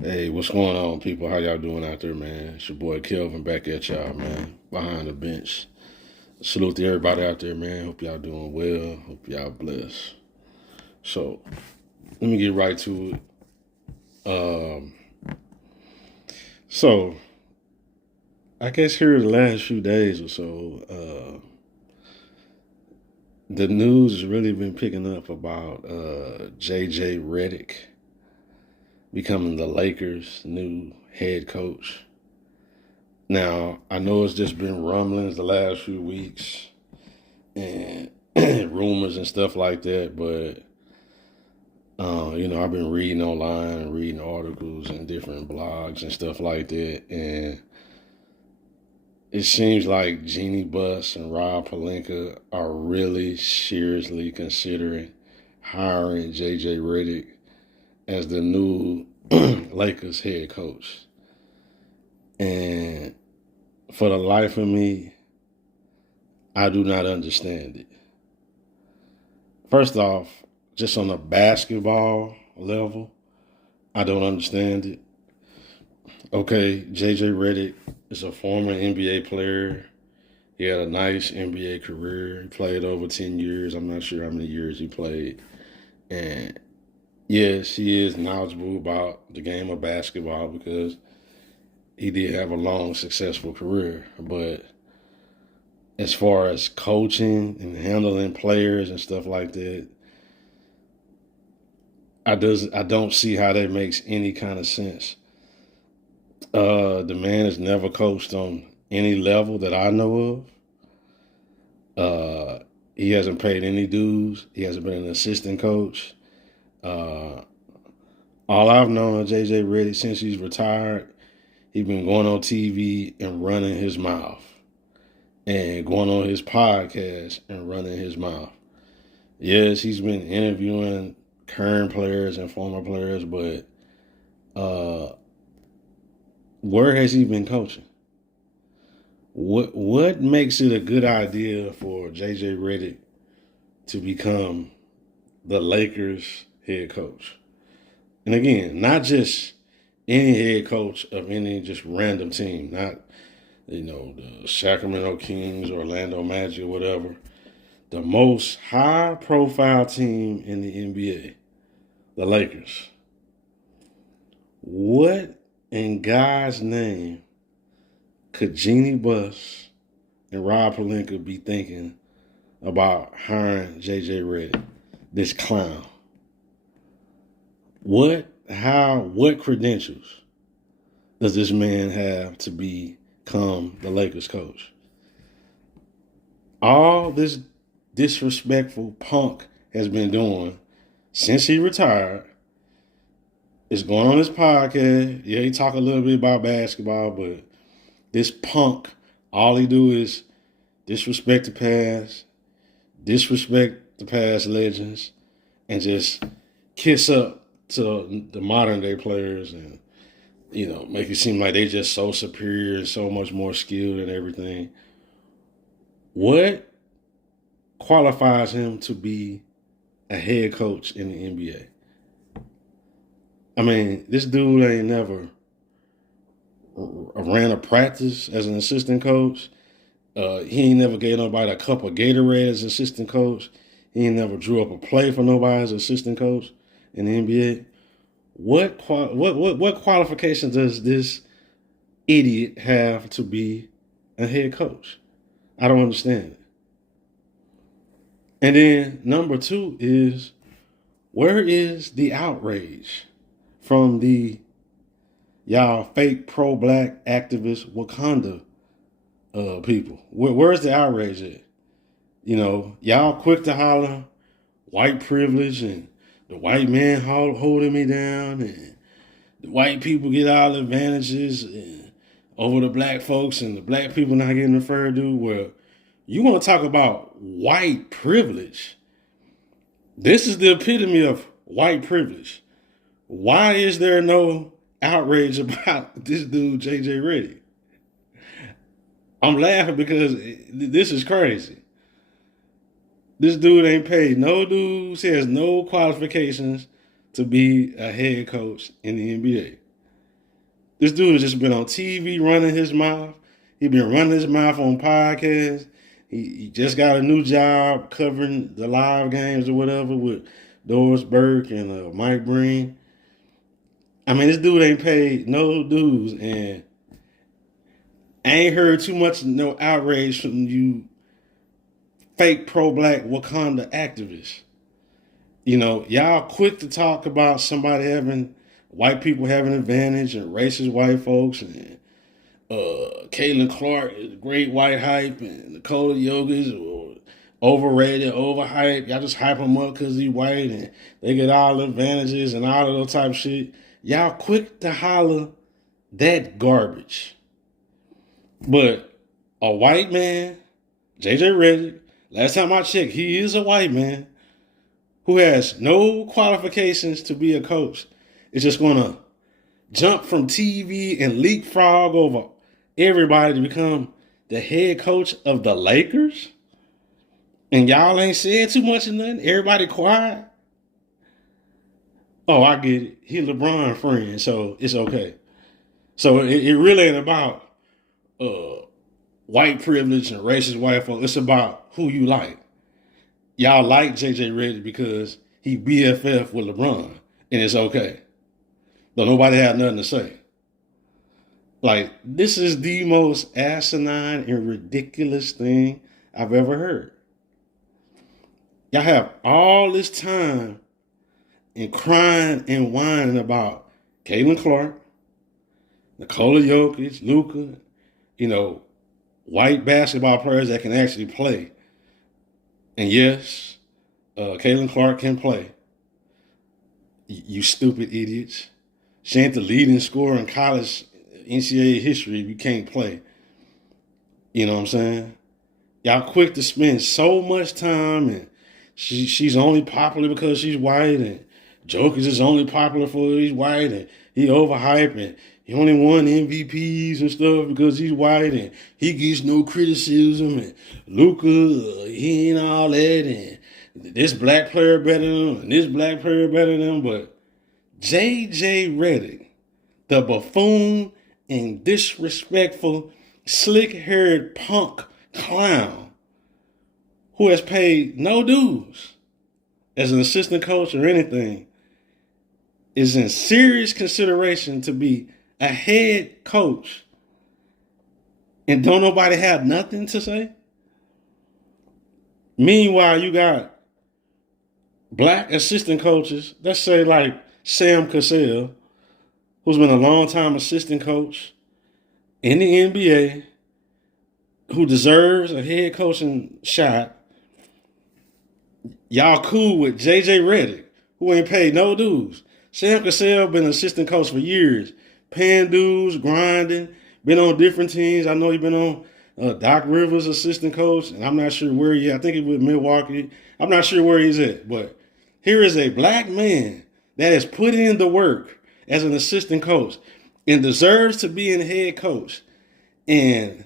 Hey, what's going on, people? How y'all doing out there, man? It's your boy Kelvin back at y'all, man. Behind the bench. Salute to everybody out there, man. Hope y'all doing well. Hope y'all blessed. So, let me get right to it. So I guess here the last few days or so, the news has really been picking up about JJ Redick becoming the Lakers' new head coach. Now, I know it's just been rumblings the last few weeks and rumors and stuff like that, but I've been reading online and reading articles and different blogs and stuff like that, and it seems like Jeannie Buss and Rob Pelinka are really seriously considering hiring JJ Redick as the new Lakers head coach. And for the life of me, I do not understand it. First off, just on a basketball level, I don't understand it. Okay, JJ Redick is a former NBA player. He had a nice NBA career. He played over 10 years. I'm not sure how many years he played. And yes, he is knowledgeable about the game of basketball because he did have a long, successful career. But as far as coaching and handling players and stuff like that, I don't see how that makes any kind of sense. The man has never coached on any level that I know of. He hasn't paid any dues. He hasn't been an assistant coach. Uh, all I've known of JJ Redick since he's retired, he's been going on TV and running his mouth, and going on his podcast and running his mouth. Yes, he's been interviewing current players and former players, but where has he been coaching? What makes it a good idea for JJ Redick to become the Lakers head coach? And again, not just any head coach of any just random team, not the Sacramento Kings, Orlando Magic, or whatever. The most high profile team in the NBA, the Lakers. What in God's name could Jeannie Buss and Rob Pelinka be thinking about hiring JJ Redick, this clown? What credentials does this man have to become the Lakers coach? All this disrespectful punk has been doing since he retired is going on his podcast. Yeah, he talk a little bit about basketball, but this punk, all he do is disrespect the past, disrespect the past legends, and just kiss up to the modern day players and make it seem like they just so superior and so much more skilled and everything. What qualifies him to be a head coach in the NBA? I mean, this dude ain't never ran a practice as an assistant coach. He ain't never gave nobody a cup of Gatorade as assistant coach. He ain't never drew up a play for nobody as assistant coach in the NBA. What qualifications does this idiot have to be a head coach? I don't understand it. And then number two is, where is the outrage from the y'all fake pro-black activist Wakanda people? Where's the outrage at? Y'all quick to holler white privilege and the white man holding me down and the white people get all the advantages over the black folks and the black people not getting referred to. Well, you want to talk about white privilege? This is the epitome of white privilege. Why is there no outrage about this dude, JJ Redick? I'm laughing because this is crazy. This dude ain't paid no dues. He has no qualifications to be a head coach in the NBA. This dude has just been on TV running his mouth. He been running his mouth on podcasts. He just got a new job covering the live games or whatever with Doris Burke and Mike Breen. I mean, this dude ain't paid no dues, and I ain't heard too much no outrage from you fake pro-black Wakanda activists. You know, y'all quick to talk about somebody having white people having advantage and racist white folks and Caitlin Clark is great white hype and Nikola Jokic or overrated, overhyped. Y'all just hype them up because he's white and they get all the advantages and all of those type of shit. Y'all quick to holler that garbage. But a white man, JJ Redick, last time I checked, he is a white man who has no qualifications to be a coach. Is just going to jump from TV and leapfrog over everybody to become the head coach of the Lakers? And y'all ain't said too much of nothing? Everybody quiet? Oh, I get it. He LeBron friend, so it's okay. So it really ain't about white privilege and racist white folks. It's about who you like. Y'all like JJ Redick because he BFF with LeBron, and it's okay. But nobody had nothing to say. Like, this is the most asinine and ridiculous thing I've ever heard. Y'all have all this time and crying and whining about Caitlin Clark, Nikola Jokic, Luka, white basketball players that can actually play. And yes, Caitlin Clark can play. You stupid idiots. She ain't the leading scorer in college NCAA history if you can't play. You know what I'm saying? Y'all quick to spend so much time and she's only popular because she's white and Jokic is only popular for he's white and he overhyped and he only won MVPs and stuff because he's white and he gets no criticism and Luka, he ain't all that and this black player better than him and this black player better than him. But JJ Redick, the buffoon and disrespectful, slick-haired punk clown who has paid no dues as an assistant coach or anything, is in serious consideration to be a head coach and don't nobody have nothing to say? Meanwhile, you got black assistant coaches, let's say like Sam Cassell, who's been a long-time assistant coach in the NBA, who deserves a head coaching shot. Y'all cool with JJ Redick, who ain't paid no dues. Sam Cassell been an assistant coach for years, paying dues, grinding, been on different teams. I know he been on Doc Rivers' assistant coach, and I'm not sure where he is. I think he's with Milwaukee. I'm not sure where he's at, but here is a black man that has put in the work as an assistant coach and deserves to be in head coach. And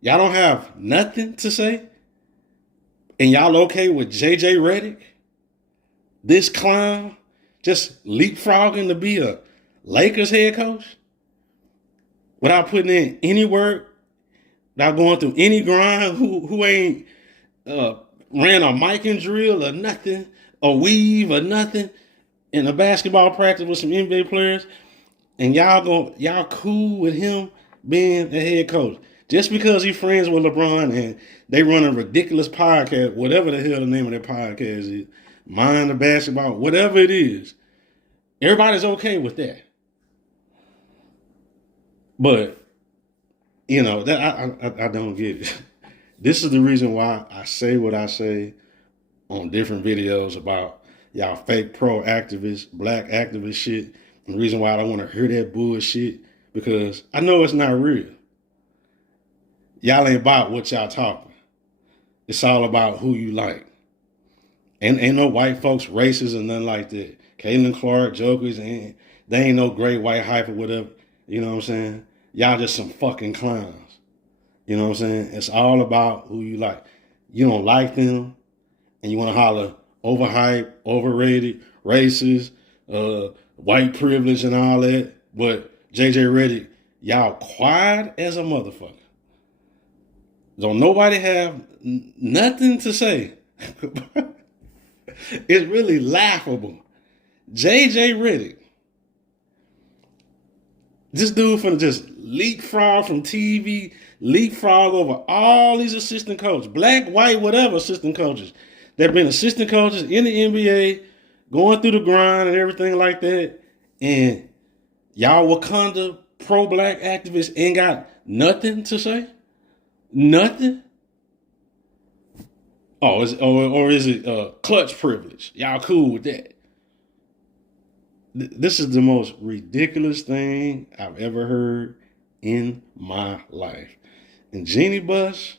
y'all don't have nothing to say? And y'all okay with JJ Redick? This clown just leapfrogging to be a Lakers head coach? Without putting in any work, without going through any grind, who ain't ran a mic and drill or nothing, a weave or nothing, in a basketball practice with some NBA players, and y'all cool with him being the head coach just because he's friends with LeBron and they run a ridiculous podcast, whatever the hell the name of their podcast is, Mind the Basketball, whatever it is. Everybody's okay with that. But that I don't get it. This is the reason why I say what I say on different videos about y'all fake pro activists, black activist shit. And the reason why I don't want to hear that bullshit, because I know it's not real. Y'all ain't about what y'all talking. It's all about who you like. And ain't no white folks racist or nothing like that. Caitlin Clark, jokers, they ain't no great white hype or whatever. You know what I'm saying? Y'all just some fucking clowns. You know what I'm saying? It's all about who you like. You don't like them, and you want to holler overhyped, overrated, racist, white privilege and all that. But JJ Redick, y'all quiet as a motherfucker. Don't nobody have nothing to say. It's really laughable. JJ Redick, this dude finna just leapfrog from TV, leapfrog over all these assistant coaches, black, white, whatever assistant coaches that been assistant coaches in the NBA, going through the grind and everything like that. And y'all Wakanda pro-black activists ain't got nothing to say? Nothing? Oh, is it clutch privilege? Y'all cool with that? This is the most ridiculous thing I've ever heard in my life. And Jeannie Buss,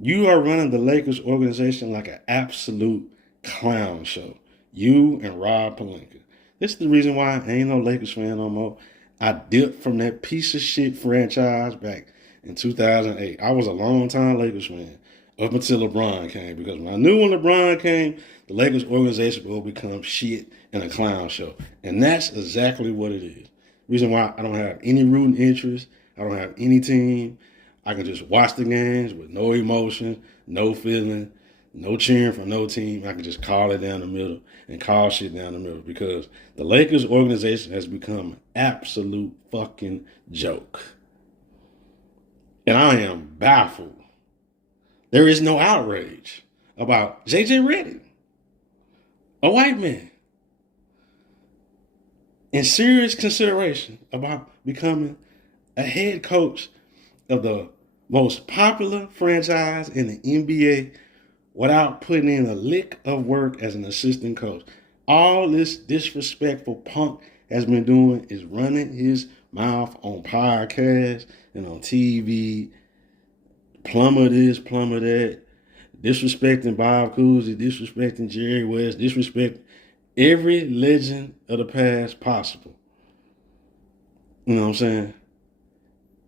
you are running the Lakers organization like an absolute clown show. You and Rob Pelinka. This is the reason why I ain't no Lakers fan no more. I dipped from that piece of shit franchise back in 2008. I was a long-time Lakers fan up until LeBron came, because when I knew when LeBron came, the Lakers organization will become shit and a clown show. And that's exactly what it is. Reason why I don't have any rooting interest. I don't have any team. I can just watch the games with no emotion, no feeling, no cheering for no team. I can just call it down the middle and call shit down the middle, because the Lakers organization has become an absolute fucking joke. And I am baffled. There is no outrage about JJ Redick, a white man, in serious consideration about becoming a head coach of the most popular franchise in the NBA without putting in a lick of work as an assistant coach. All this disrespectful punk has been doing is running his mouth on podcasts and on TV, plumber this, plumber that, disrespecting Bob Cousy, disrespecting Jerry West, disrespecting every legend of the past possible. You know what I'm saying?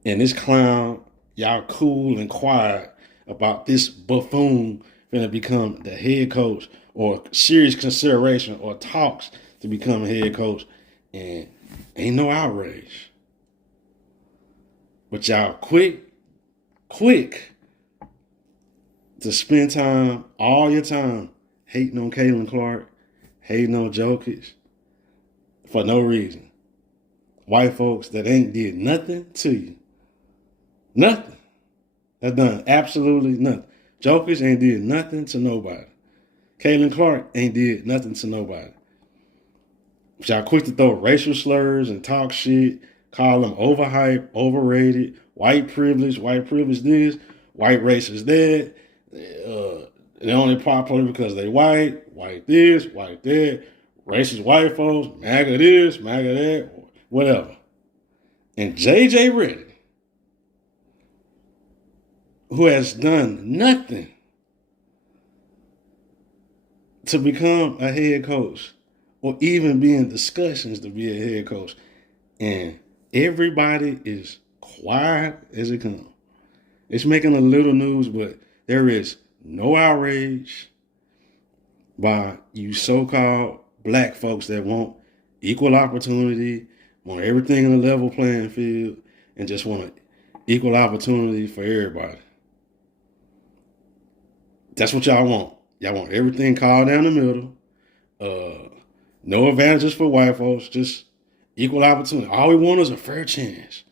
And this clown, y'all cool and quiet about this buffoon finna become the head coach, or serious consideration or talks to become a head coach, and ain't no outrage. But y'all quick to spend time, all your time, hating on Caitlin Clark, hating on Jokic for no reason. White folks that ain't did nothing to you. Nothing. That's done absolutely nothing. Jokic ain't did nothing to nobody. Caitlin Clark ain't did nothing to nobody. But y'all quick to throw racial slurs and talk shit, call them overhyped, overrated, white privilege this, white racist that. They only popular because they white this, white that, racist white folks, MAGA this, MAGA that, whatever. And JJ Redick, who has done nothing to become a head coach or even be in discussions to be a head coach, and everybody is quiet as it comes. It's making a little news, but there is no outrage by you so-called black folks that want equal opportunity, want everything in a level playing field, and just want equal opportunity for everybody. That's what y'all want. Y'all want everything called down the middle. No advantages for white folks, just equal opportunity. All we want is a fair chance.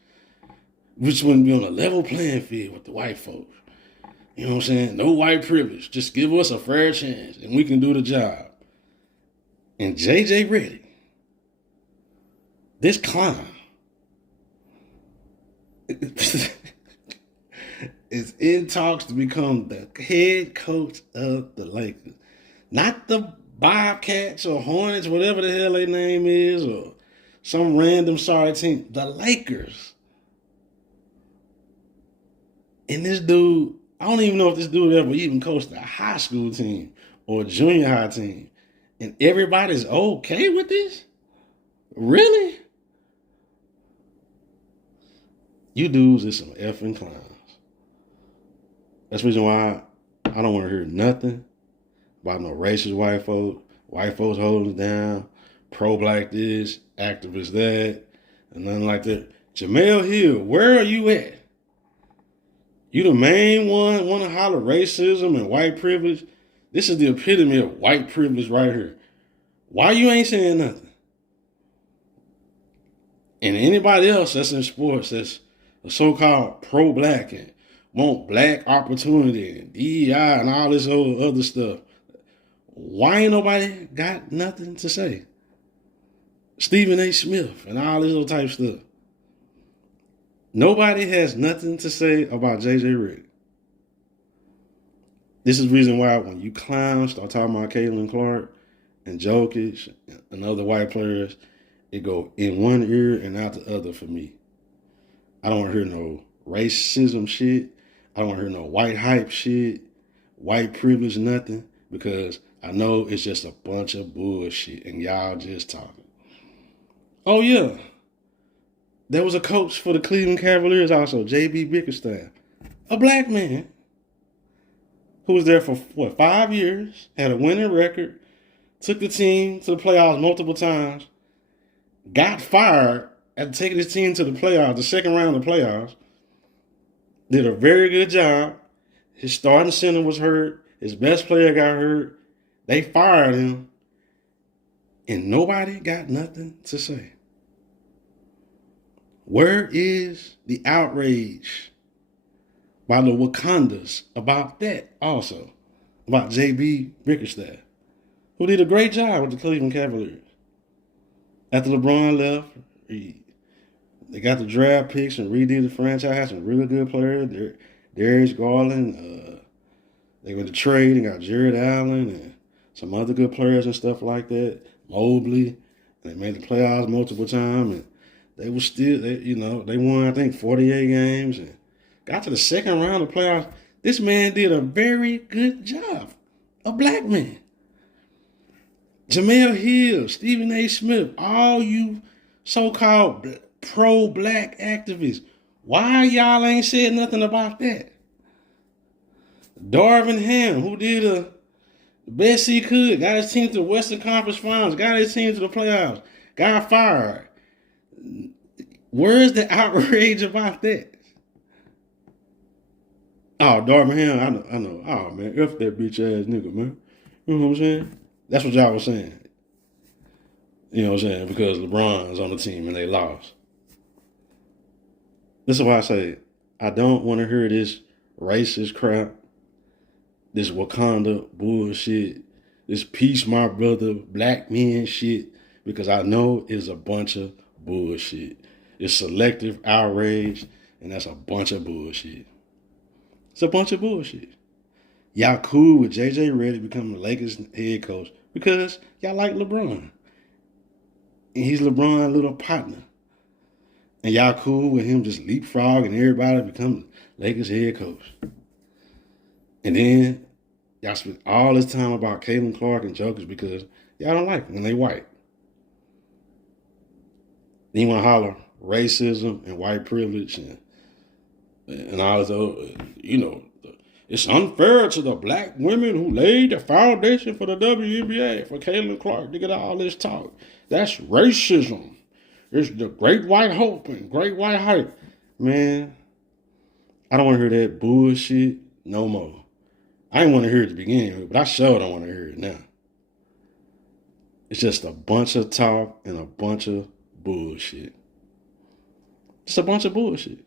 We just want to be on a level playing field with the white folks. You know what I'm saying? No white privilege. Just give us a fair chance and we can do the job. And JJ Redick, this clown, is in talks to become the head coach of the Lakers. Not the Bobcats or Hornets, whatever the hell their name is, or some random sorry team. The Lakers. And this dude, I don't even know if this dude ever even coached a high school team or a junior high team. And everybody's okay with this? Really? You dudes is some effing clowns. That's the reason why I don't want to hear nothing about no racist white folks holding us down, pro-black this, activist that. and nothing like that. Jamel Hill, where are you at? You the main one want to holler racism and white privilege? This is the epitome of white privilege right here. Why you ain't saying nothing? And anybody else that's in sports that's a so-called pro-black and want black opportunity and DEI and all this other stuff, why ain't nobody got nothing to say? Stephen A. Smith and all this other type of stuff. Nobody has nothing to say about JJ Redick. This is the reason why when you clowns start talking about Caitlin Clark and Jokic and other white players, it go in one ear and out the other for me. I don't want to hear no racism shit. I don't want to hear no white hype shit, white privilege, nothing, because I know it's just a bunch of bullshit and y'all just talking. Oh, yeah. There was a coach for the Cleveland Cavaliers also, J.B. Bickerstaff, a black man who was there for, 5 years, had a winning record, took the team to the playoffs multiple times, got fired after taking his team to the playoffs, the second round of the playoffs, did a very good job. His starting center was hurt. His best player got hurt. They fired him, and nobody got nothing to say. Where is the outrage by the Wakandas about that also? About J.B. Bickerstaff, who did a great job with the Cleveland Cavaliers. After LeBron left, they got the draft picks and redid the franchise. Some really good players. Darius Garland. They went to trade and got Jared Allen and some other good players and stuff like that. Mobley. And they made the playoffs multiple times. And they were still, they won, I think, 48 games and got to the second round of playoffs. This man did a very good job. A black man. Jamel Hill, Stephen A. Smith, all you so-called pro-black activists, why y'all ain't said nothing about that? Darvin Ham, who did the best he could, got his team to the Western Conference Finals, got his team to the playoffs, got fired. Where's the outrage about that? Oh, Darvin Ham, I know. Oh, man, F that bitch-ass nigga, man. You know what I'm saying? That's what y'all was saying. You know what I'm saying? Because LeBron's on the team and they lost. This is why I say I don't want to hear this racist crap, this Wakanda bullshit, this peace, my brother, black men shit, because I know it's a bunch of bullshit. It's selective outrage, and that's a bunch of bullshit. It's a bunch of bullshit. Y'all cool with JJ Redick becoming the Lakers head coach because y'all like LeBron. And he's LeBron's little partner. And y'all cool with him just leapfrogging everybody to become the Lakers head coach. And then y'all spend all this time about Caitlin Clark and Jokic because y'all don't like them and they white. Then you want to holler racism and white privilege and all this other, it's unfair to the black women who laid the foundation for the WNBA, for Caitlin Clark to get all this talk. That's racism. It's the great white hope and great white hype. Man, I don't want to hear that bullshit no more. I didn't want to hear it at the beginning, but I sure don't want to hear it now. It's just a bunch of talk and a bunch of bullshit. It's a bunch of bullshit.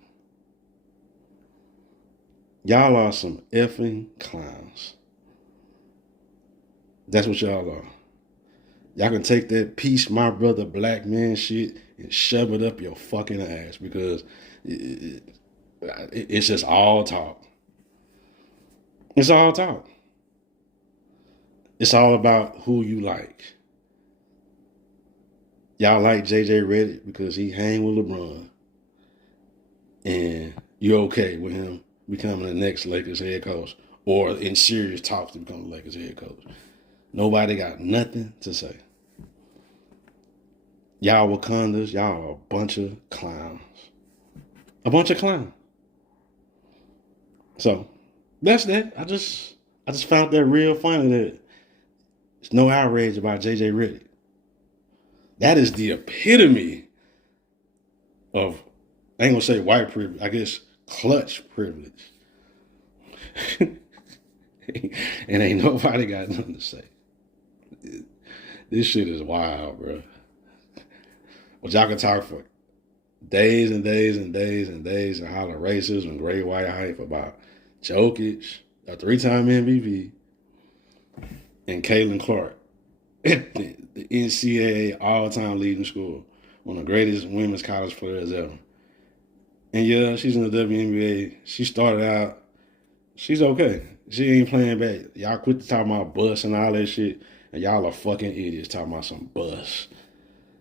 Y'all are some effing clowns. That's what y'all are. Y'all can take that peace, my brother, black man shit and shove it up your fucking ass because it's just all talk. It's all talk. It's all about who you like. Y'all like JJ Redick because he hang with LeBron. And you're okay with him becoming the next Lakers head coach or in serious talks to become the Lakers head coach. Nobody got nothing to say. Y'all Wakandas, y'all are a bunch of clowns. A bunch of clowns. So that's that. I just found that real funny that there's no outrage about JJ Redick. That is the epitome of, I ain't gonna say white privilege, I guess clutch privilege. And ain't nobody got nothing to say. This shit is wild, bro. But y'all can talk for days and days and days and days and holler racism and great white hype about Jokic, a 3-time MVP, and Caitlin Clark, the NCAA all-time leading scorer, one of the greatest women's college players ever. And yeah, she's in the WNBA. She started out, she's okay. She ain't playing back. Y'all quit talking about bus and all that shit, and y'all are fucking idiots talking about some bus.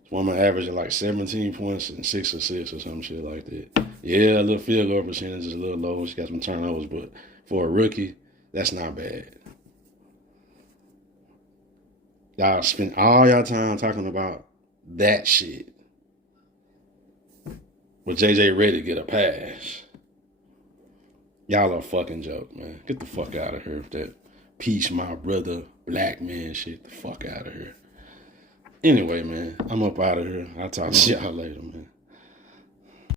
This woman averaging like 17 points and 6 assists or some shit like that. Yeah, a little field goal percentage is a little low. She got some turnovers, but for a rookie, that's not bad. Y'all spend all y'all time talking about that shit. But JJ Redick get a pass. Y'all are a fucking joke, man. Get the fuck out of here with that peace, my brother, black man shit. The fuck out of here. Anyway, man, I'm up out of here. I'll talk to y'all later, man.